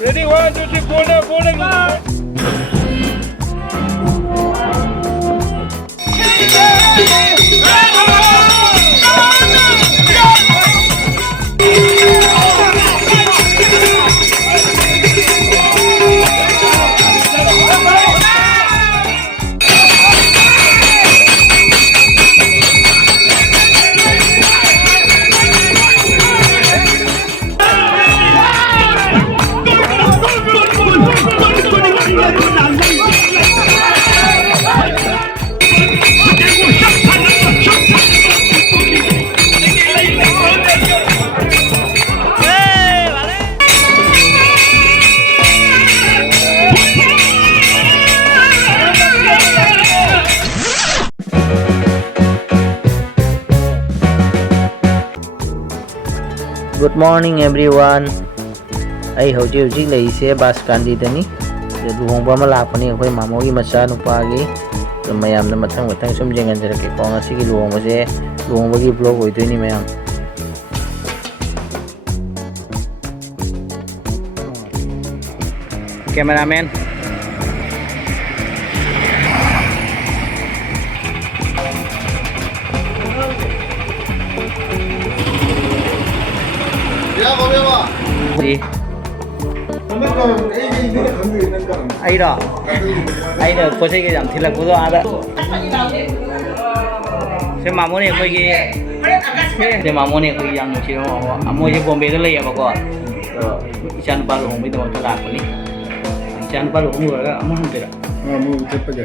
Ready, 1, 2, 3, border. Good morning everyone. Ai hojik leise bus kandi dani. Luhongba ma lakpani akhoi mamogi macha nupagi. Mayam na mathang sum jengan jarake ko ngasi gi luhongba je luhongba gi vlog hoidoi ni mayam. Cameraman. Gì? Ai đó? Ai đó có thể cái giảm thì là có đó đó. Xem mà muốn này coi cái, xem mà muốn này coi yang một chiều mà mua cái bombe cái lấy à bà con. Ikan baru hong itu waktu lah ni. Ikan baru hong juga, amu hong tidak. Amu cepat je.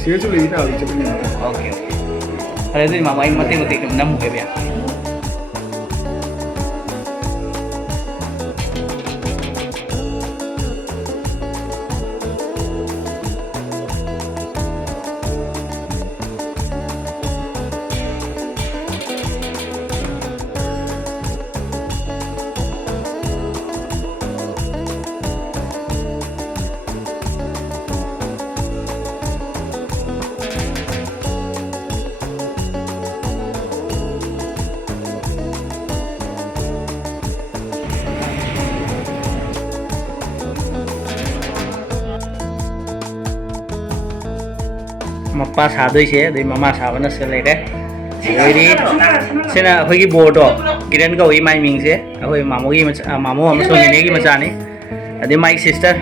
Saya sudah ini dah cepat ni. Okay. Kalau itu mama ini mati kena muka dia. Mapa sadoi se, dari mama sabana selai deh. Jadi, sena aku ini bodoh. Kirain kau ini main ming se, aku ini mamu sama Sony ini macam ni. Ada my sister,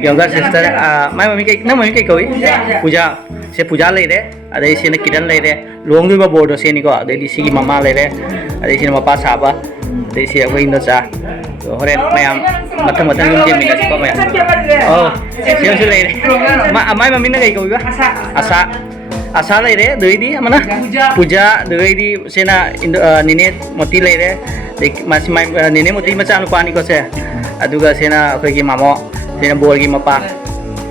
younger sister. My mami kayak kau ini puja, se puja leh deh. Ada di sini kirain leh deh. Luang juga bodoh se ni kau. Ada di sini mama leh deh. Ada di sini mapa sabah. Ada di sini aku ini cah. Horen mayam matang yung game minat ko mayam. Oh, siya leh deh. My mami na kayak kau juga. Asa leh deh, dari di mana? Puja dari di sena nini moti leh deh. Masih main nini moti macam lupa ni kau se. Aduga sena aku lagi mamo, sena bol lagi mapa.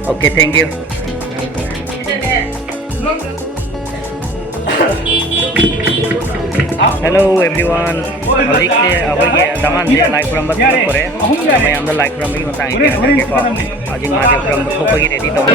Okay, thank you. Hello everyone. Hari ini aku lagi daman dia like kurang betul kore. Kami ambil like kurang bagi matang ini kerja kau. Aji mati kurang betul bagi ready tahu.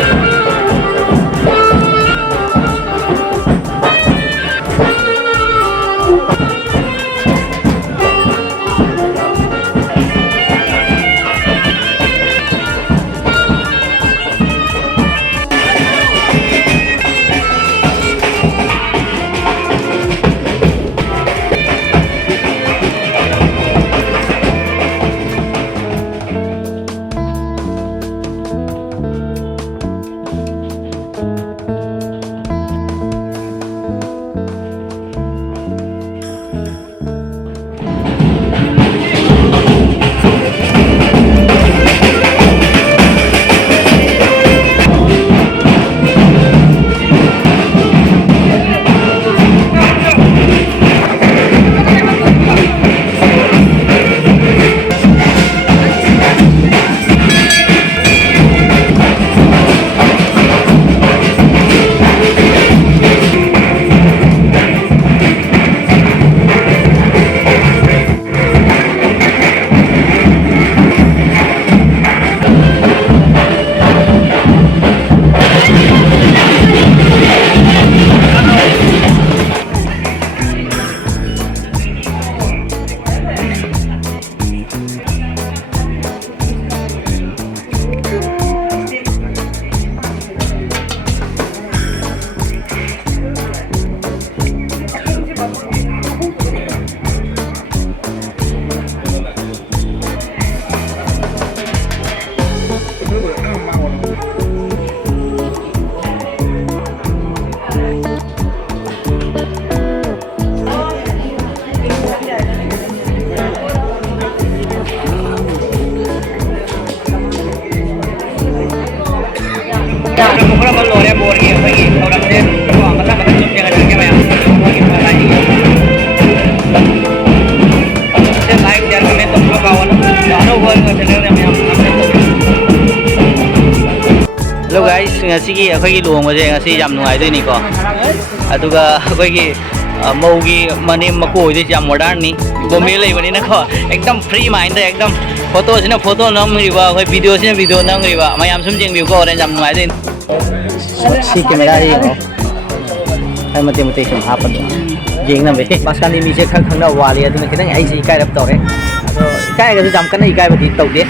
ngasiगी akhoi luhongse ngasi yam nuai doi ni ko aduga akhoi gi maugi mani makoi de jam modern ni bombe lei bani na ko ekdam free mind de ekdam photo sina photo nam riba akhoi video sina video nam riba mayam sum jeng view ko oren jam nuai doi si camera ri ko ai mate mate sum hapan jeng na be paskan ni mi se khang khang na wali aduna khidang ai si kai rap tore ado kai ga jam kan ai kai ba di tau de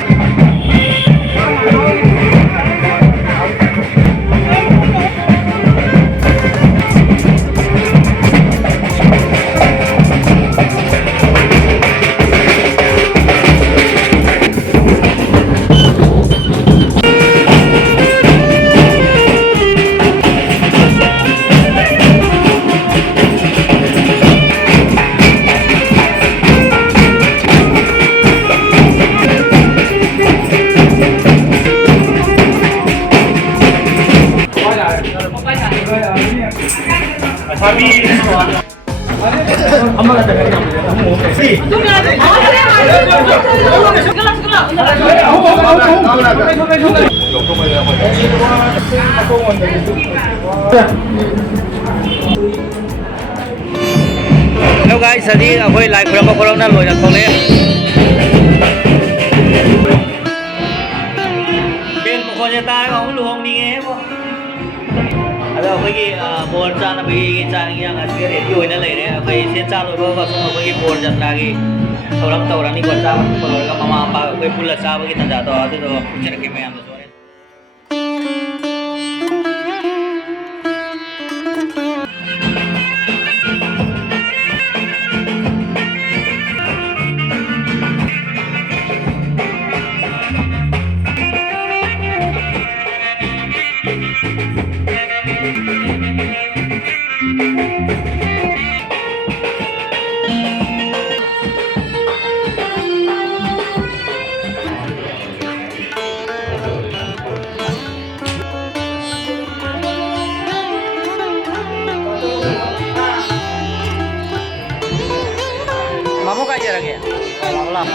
Hello guys, tadi akhoi live berapa korang na loi na thole ben ko nya tai ong lu hong ni nge bo ada akhoi gi bor cha na bi cha ngi yang asir ready hoina lai re akhoi se cha lo ba so akhoi gi bor jat la gi thoram tawrani ko cha ko lo ga mama pa akhoi pula cha ba gi tanda to adu to picture ke mayam so re Mamo ka jara ke? Lam.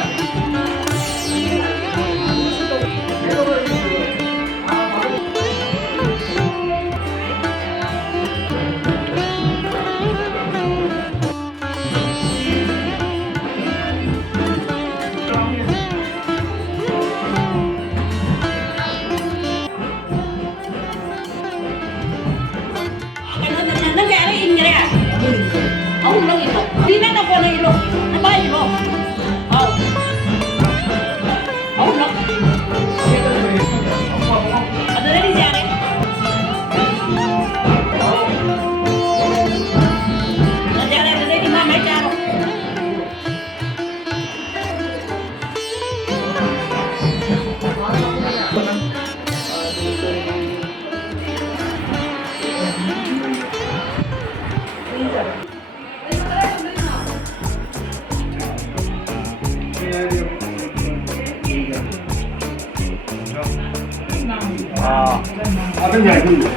Ada yang itu.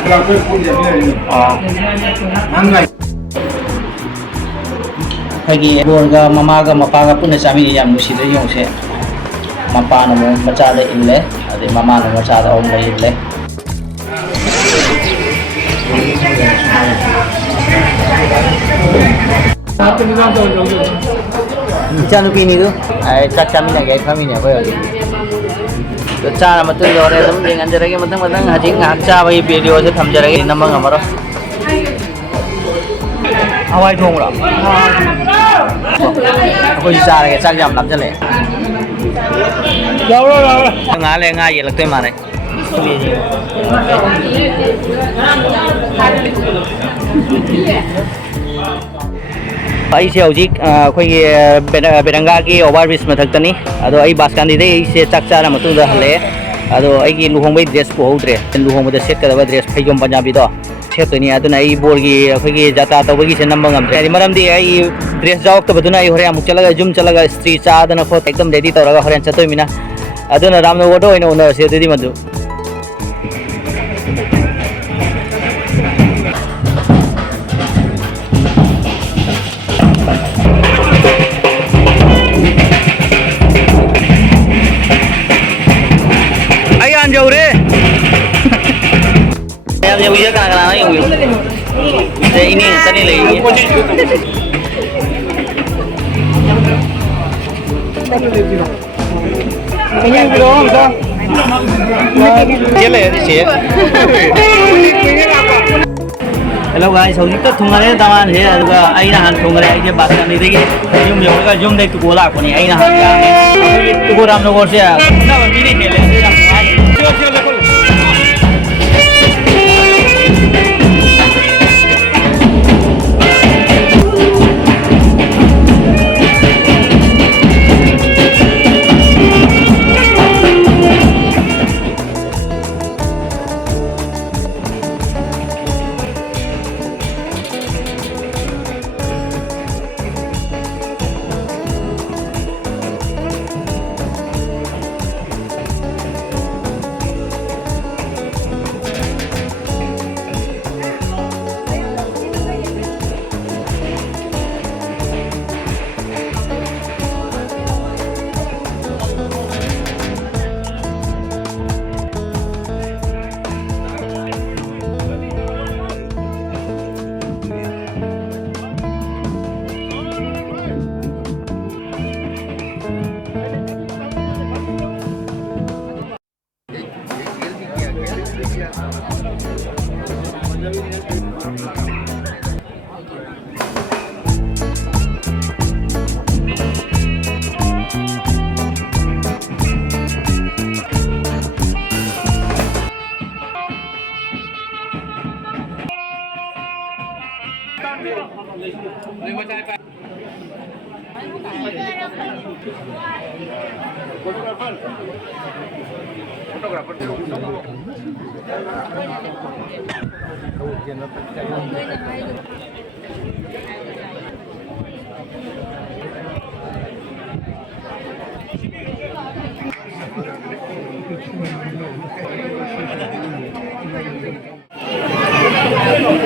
Kalau kau pun jadi ni. Anggai. Pagi borga mamaga mapaga pun sami yang musi de yong se mapa na mo macha de ille ade mama na macha da om le ille Apa ni nak tahu jauh. Chanu pini tu ai chak chami na ge khami ne boy adi to chara matun dore dum dengan jarage matang matang hajing ngak cha bai video se tham jarage namang amaro awai thong ra ko cha ra ge chak jam lam chale Đâu rồi đâu. nga le nga ye lak te mare ai se hojik khoi beranga ki overbridge mathak ado ai baskandi de se chak chara matu da hale ado ai ki luhong bai dress ko hodre luhong da set ka da dress phaiom punjabi do set ni aduna ai bor gi khoi gi jata to gi se nambang am ai maram di ai dress jawak to baduna ai hore amuk chalaga jum chalaga street cha dana pho ekdam ready to raga horen chatoi mina aduna ramno wodo ina una se dedi madu Jauh re yang uya kana yang uya. Ini tadi lagi. Ini belum dah. Chele di sini. Hello guys, so kita thungare taman he aduga aina han thungare aige baskan ni degi yum yoga yum dei tugola koni aina han ya tugoram no gorse na bini hele ram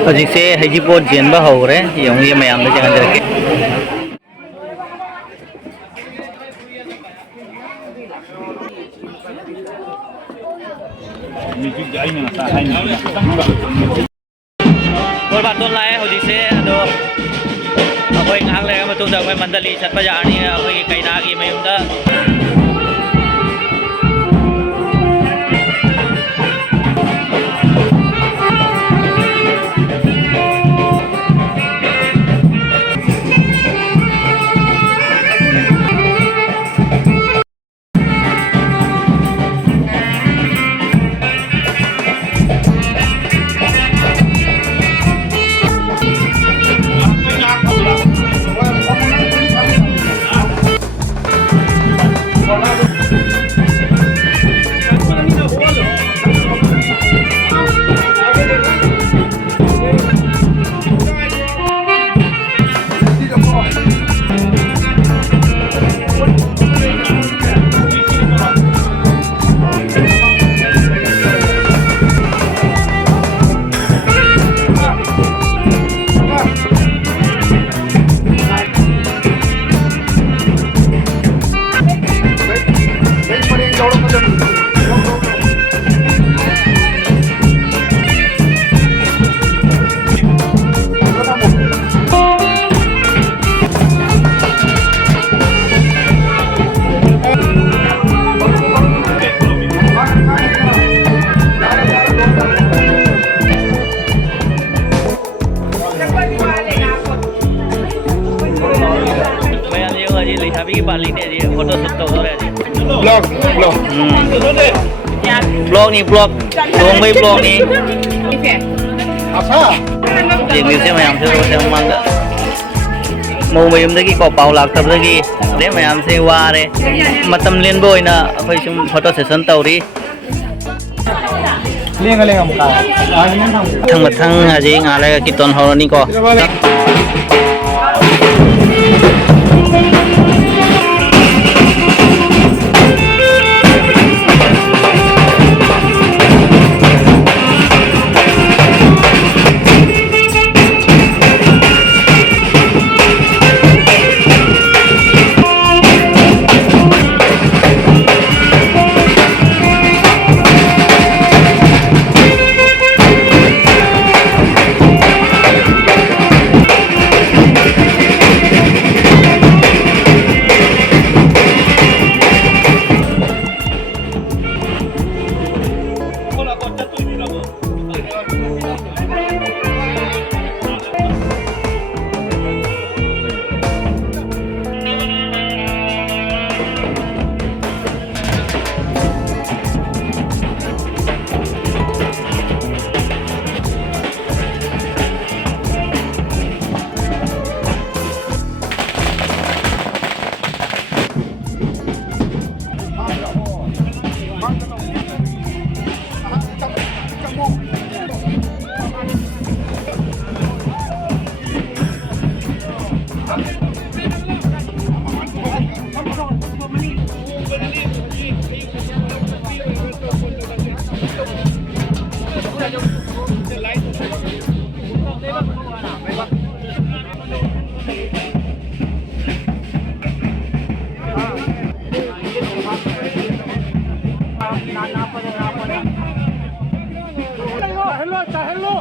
Hojik se hejipot jenba hore yang ye mayam da jangan derke Bol baton lai hojik se ado akoi ngak le matung da akoi mandali chatpa jani akoi kaina gi mayum da Blog ni blog blog mai blog ni Apa? Jadi saya mayam saya macam mana mau mayam lagi kau pau lak tab lagi deh mayam saya ware matam len boy na apa sih foto session tauri Lenga muka. thang mathang aja ngalai kiton horoni ko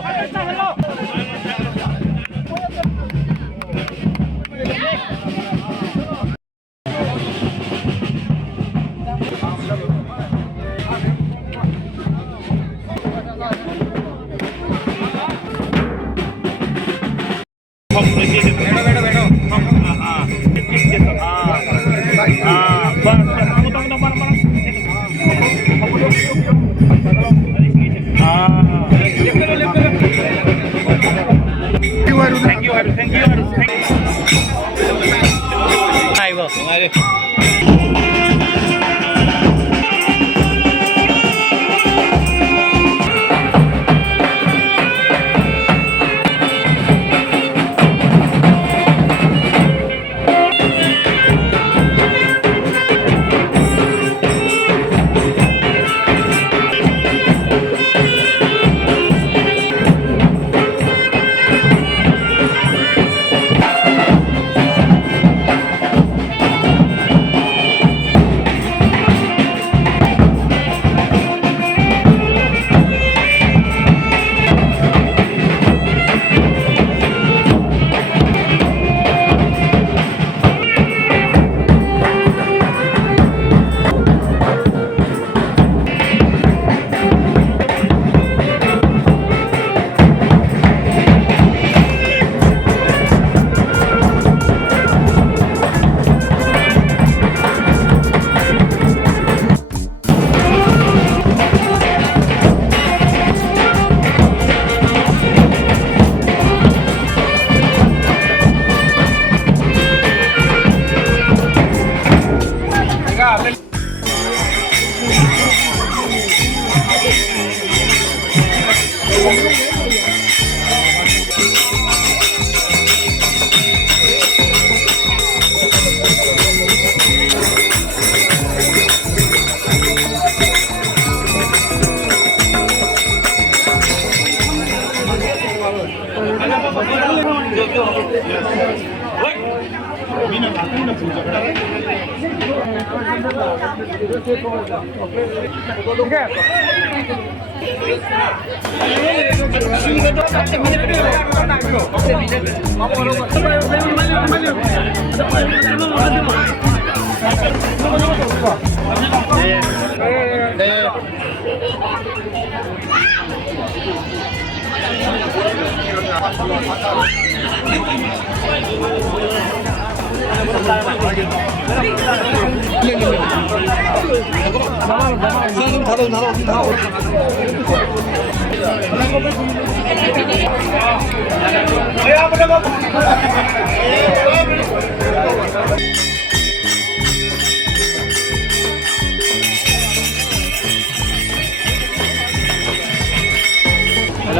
Hello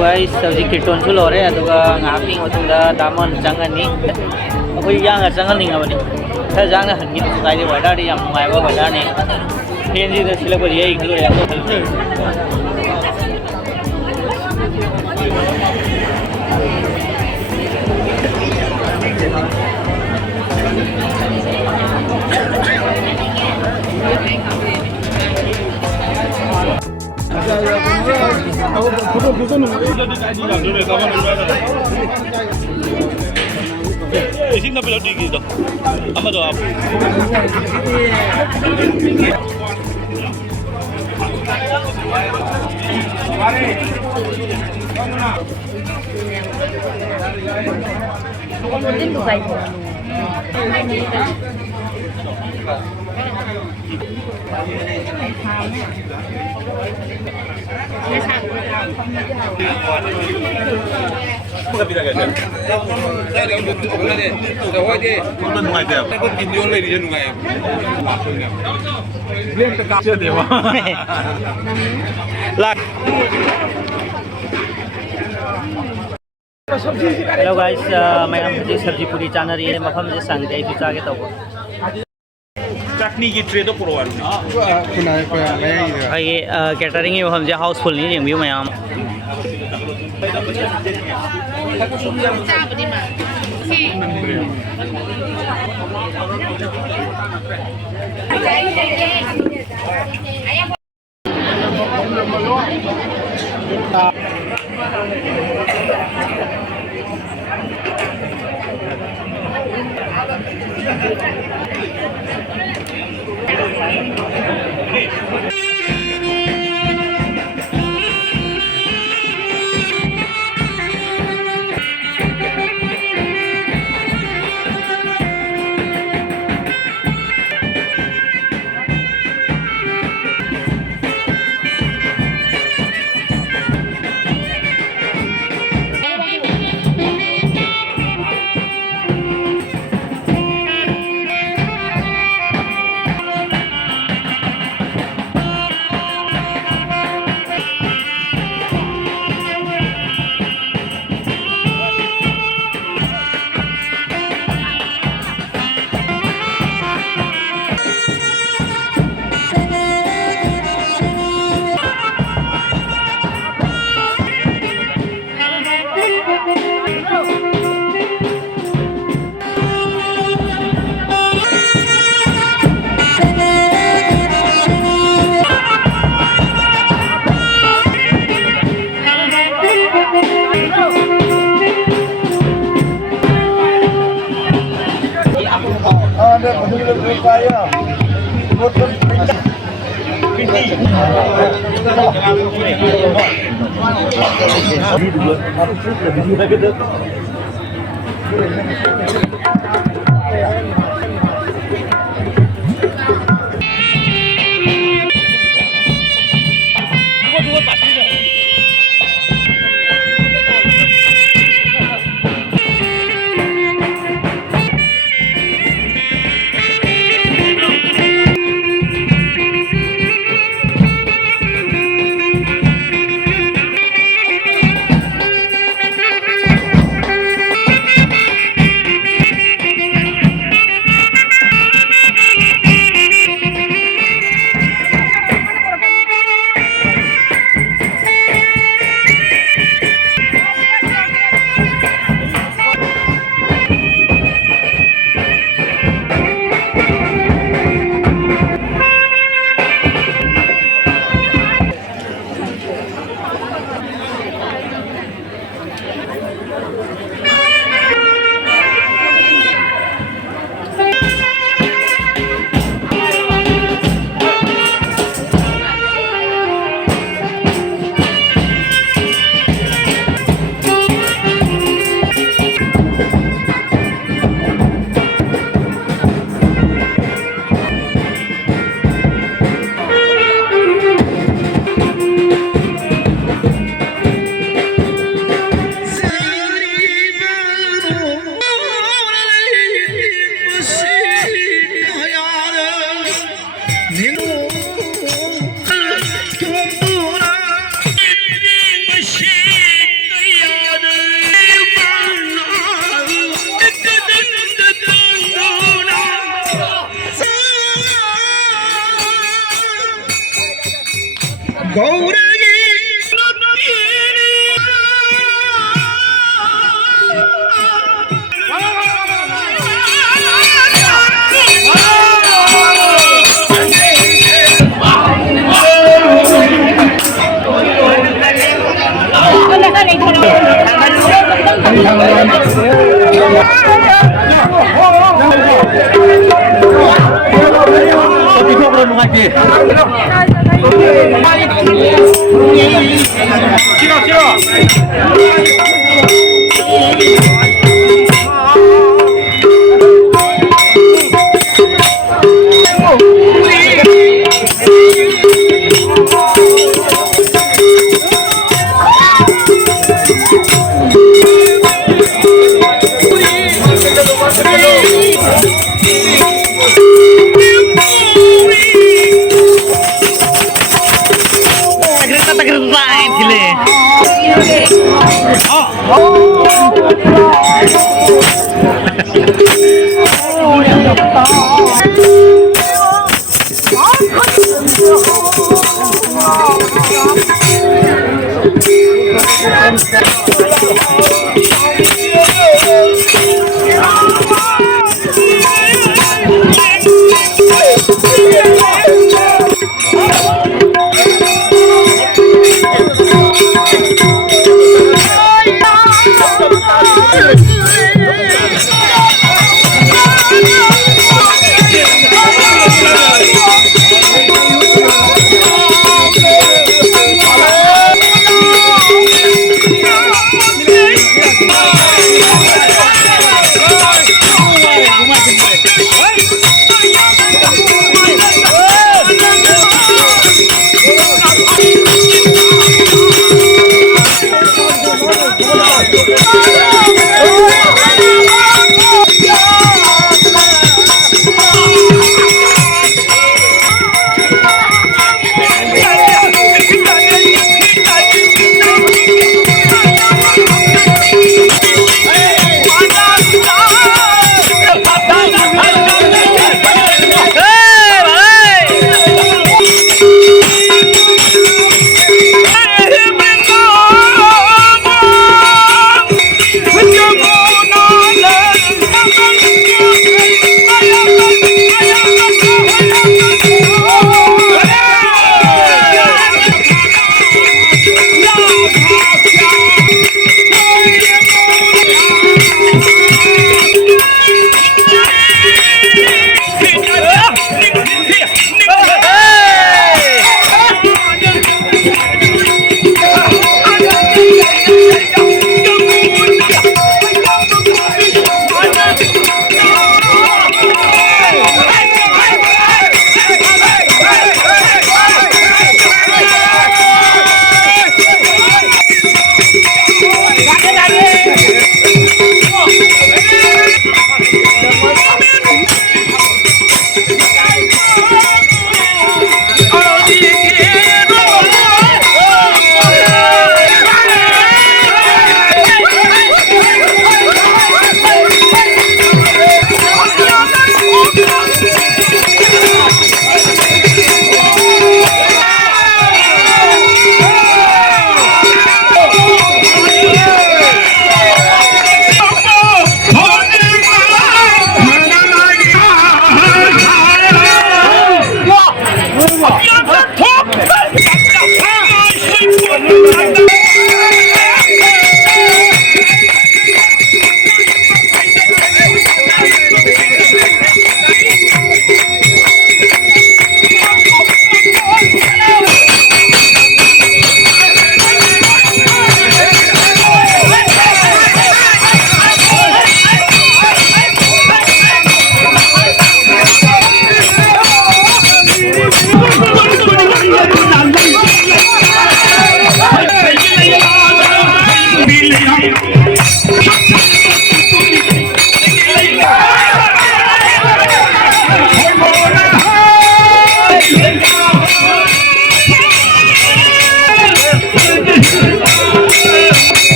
guys, सब्जी ketone छु लौरे अदुगा ngaping matungda damon jangani अखोई yang jangan ning abani था जांग हनगी तो गाइदे वडा दी यम नगाइबा वडा ने फेन जी सिले को ये इखलो या तो Isin na pala dito. Ama do apo. Hello guys, मैं हम सब्जी पूरी चाना रही है मफम से संग दे पिचा के तो चटनी की ट्रे तो पुरवार ये कैटरिंग हम जे हाउसफुल नहीं जेंग व्यू में हम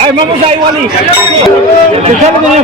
Ay, vamos a Wally. Se sabe que no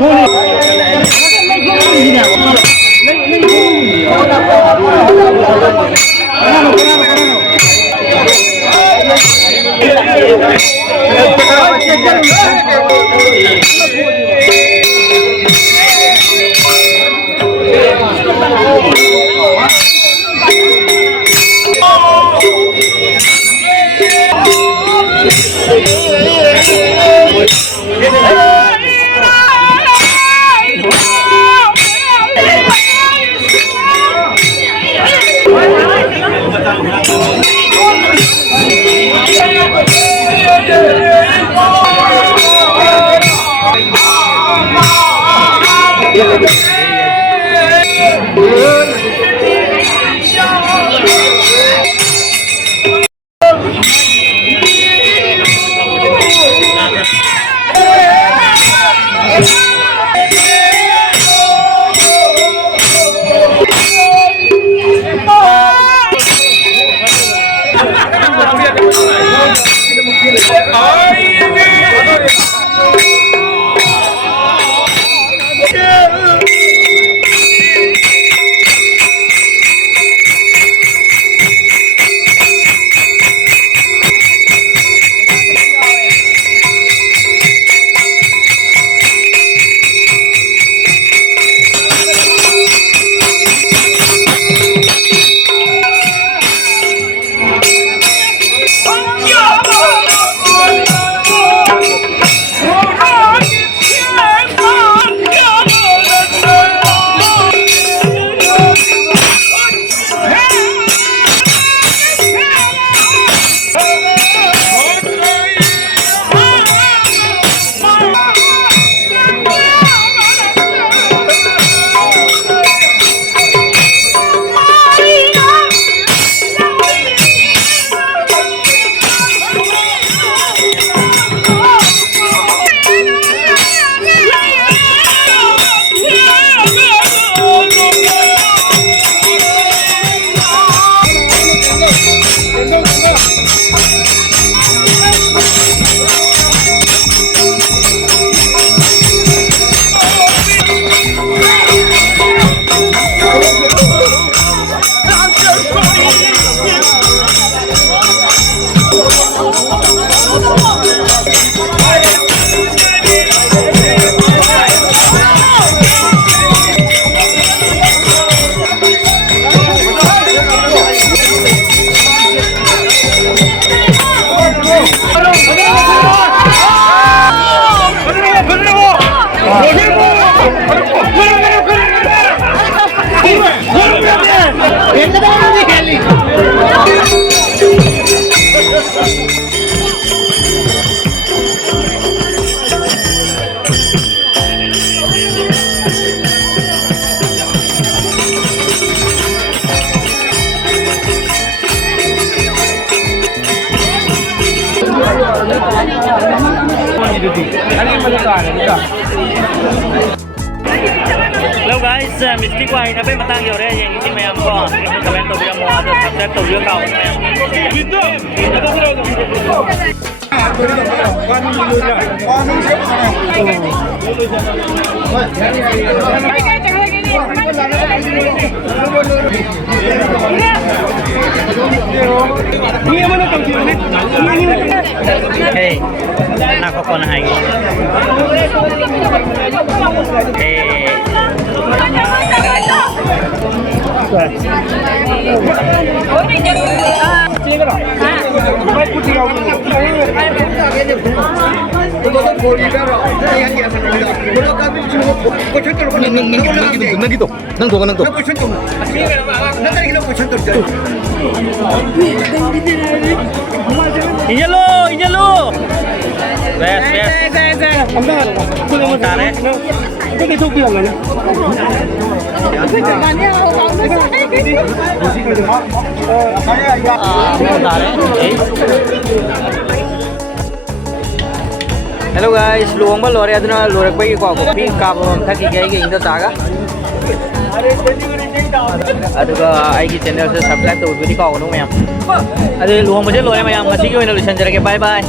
Yeah. Hello guys, Misty ko ay nabe matang yo re yang ini mayam ko. Comment to bilang mo ada subscribe to bilang kau mayam. Gitu. Hey, nak kau nak hai? Hey. Inyalo. Bes. Tare. Hello guys, luang ba lore aduna lore pai ko pink ka bom thaki gai ge inda taga aduga ai gi channel se subscribe to video ko no mayam adu luang ba je lore mayam ngasi gi wena lusan jare ke bye bye